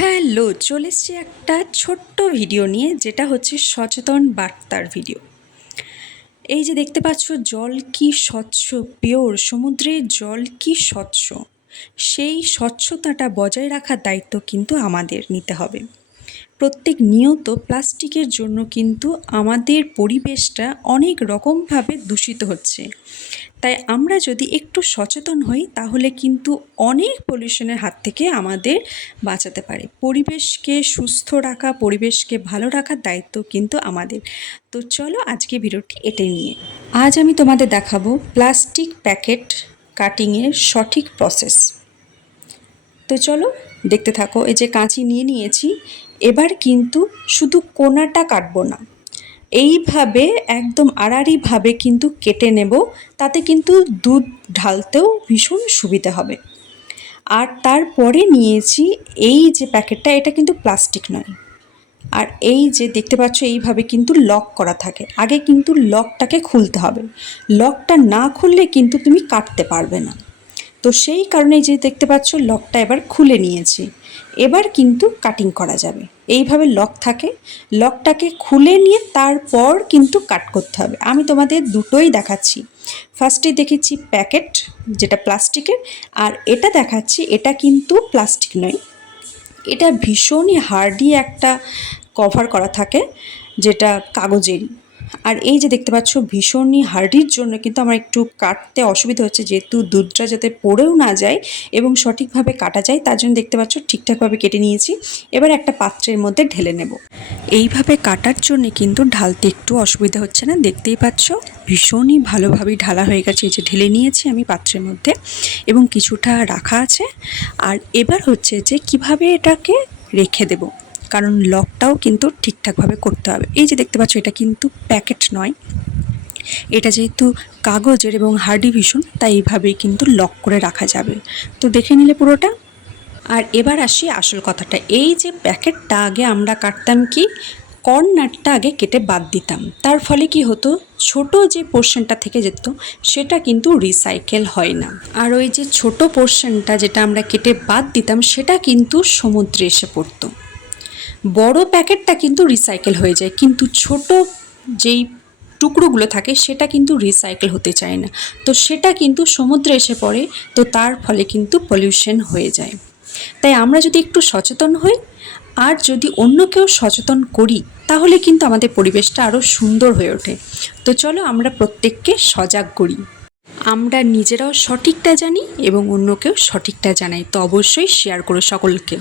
Hello, চলে এসছি একটা ছোট্ট ভিডিও নিয়ে, যেটা হচ্ছে সচেতন বার্তার ভিডিও। এই যে দেখতে পাচ্ছ, জল কি স্বচ্ছ, পিওর, সমুদ্রের জল কি স্বচ্ছ, সেই স্বচ্ছতাটা বজায় রাখার দায়িত্ব কিন্তু আমাদের নিতে হবে। প্রত্যেক নিয়ত প্লাস্টিকের জন্য কিন্তু আমাদের পরিবেশটা অনেক রকমভাবে দূষিত হচ্ছে। তাই আমরা যদি একটু সচেতন হই, তাহলে কিন্তু অনেক পলিউশনের হাত থেকে আমাদের বাঁচাতে পারে। পরিবেশকে সুস্থ রাখা, পরিবেশকে ভালো রাখার দায়িত্ব কিন্তু আমাদের। তো চলো আজকে ভিডিওটি এটাই নিয়ে। আজ আমি তোমাদের দেখাবো প্লাস্টিক প্যাকেট কাটিংয়ের সঠিক প্রসেস। তো চলো দেখতে থাকো। এই যে কাঁচি নিয়ে নিয়েছি, এবার কিন্তু শুধু কোনাটা কাটবো না, এইভাবে একদম আড়াআড়িভাবে কিন্তু কেটে নেব। তাতে কিন্তু দুধ ঢালতেও ভীষণ সুবিধা হবে। আর তারপরে নিয়েছি এই যে প্যাকেটটা, এটা কিন্তু প্লাস্টিক নয়। আর এই যে দেখতে পাচ্ছ, এইভাবে কিন্তু লক করা থাকে। আগে কিন্তু লকটাকে খুলতে হবে, লকটা না খুললে কিন্তু তুমি কাটতে পারবে না। তো সেই কারণে যে দেখতে পাচ্ছ, লকটা এবার খুলে নিয়েছি। এবার কিন্তু কাটিং করা যাবে। এইভাবে লক থাকে, লকটাকে খুলে নিয়ে তারপর কিন্তু কাট করতে হবে। আমি তোমাদের দুটোই দেখাচ্ছি। ফার্স্টে দেখেছি প্যাকেট, যেটা প্লাস্টিকের, আর এটা দেখাচ্ছি এটা কিন্তু প্লাস্টিক নয়, এটা ভীষণই হার্ডি একটা কভার করা থাকে, যেটা কাগজেরই। আর এই যে দেখতে পাচ্ছ, ভীষণই হার্ডির জন্য কিন্তু আমার একটু কাটতে অসুবিধা হচ্ছে, যেহেতু দুধটা যাতে পড়েও না যায় এবং সঠিকভাবে কাটা যায়, তার জন্য দেখতে পাচ্ছ ঠিকঠাকভাবে কেটে নিয়েছি। এবার একটা পাত্রের মধ্যে ঢেলে নেব। এইভাবে কাটার জন্য কিন্তু ঢালতে একটু অসুবিধা হচ্ছে না, দেখতেই পাচ্ছ ভীষণই ভালোভাবেই ঢালা হয়ে গেছে। এই যে ঢেলে নিয়েছি আমি পাত্রের মধ্যে, এবং কিছুটা রাখা আছে। আর এবার হচ্ছে যে কিভাবে এটাকে রেখে দেব, কারণ লকটাও কিন্তু ঠিকঠাকভাবে করতে হবে। এই যে দেখতে পাচ্ছ, এটা কিন্তু প্যাকেট নয়, এটা যেহেতু কাগজের এবং হার্ডি ভীষণ, তাই এইভাবেই কিন্তু লক করে রাখা যাবে। তো দেখে নিলে পুরোটা। আর এবার আসি আসল কথাটা। এই যে প্যাকেটটা আগে আমরা কাটতাম কি, কর্নারটা আগে কেটে বাদ দিতাম। তার ফলে কি হতো, ছোট যে পোর্শনটা থেকে যেত সেটা কিন্তু রিসাইকেল হয় না। আর ওই যে ছোট পোর্শনটা যেটা আমরা কেটে বাদ দিতাম, সেটা কিন্তু সমুদ্রে এসে পড়তো। বড় প্যাকেটটা কিন্তু রিসাইকেল হয়ে যায়, কিন্তু ছোট যেই টুকরোগুলো থাকে সেটা কিন্তু রিসাইকেল হতে চায় না। তো সেটা কিন্তু সমুদ্রে এসে পড়ে, তো তার ফলে কিন্তু পলিউশন হয়ে যায়। তাই আমরা যদি একটু সচেতন হই, আর যদি অন্য কেউ সচেতন করি, তাহলে কিন্তু আমাদের পরিবেশটা আরও সুন্দর হয়ে ওঠে। তো চলো আমরা প্রত্যেককে সজাগ করি। আমরা নিজেরাও সঠিকটা জানি এবং অন্যকেও সঠিকটা জানাই। তো অবশ্যই শেয়ার করো সকলকে।